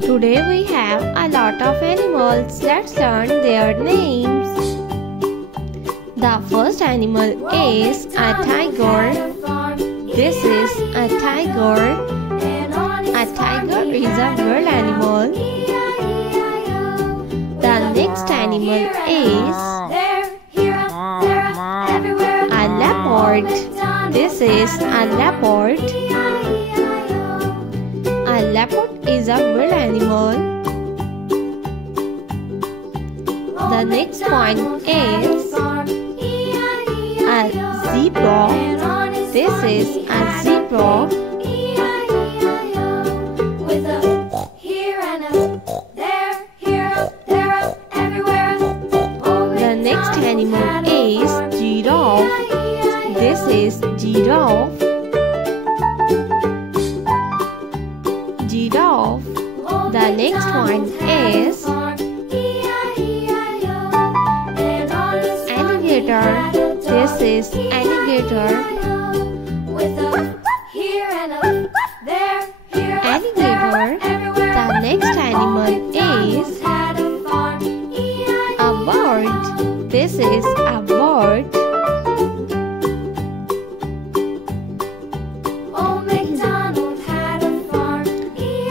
Today we have a lot of animals. Let's learn their names. The first animal is a tiger. This is a tiger. A tiger is a wild animal. The next animal is a leopard. This is a leopard. A leopard is a wild animal. The next one is a zebra. This is a zebra. The next animal is giraffe. This is giraffe. Giraffe. The next one is alligator. This is alligator. Alligator. The next animal is a bird. This is a bird.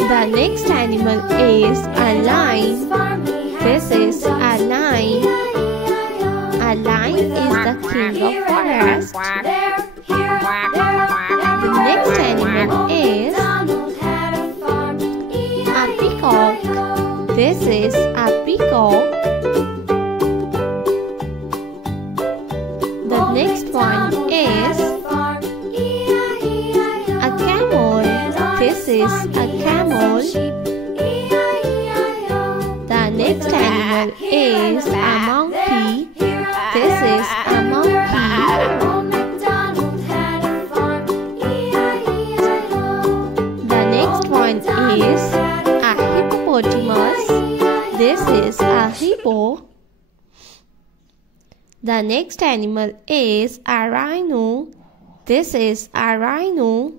The next animal is a lion. This is a lion. A lion is the king of forest. The next animal is a peacock. This is a peacock. The next one is a camel. This is a camel. The next animal is a monkey. This is a monkey. The next one is a hippopotamus. This is a hippo. The next animal is a rhino. This is a rhino.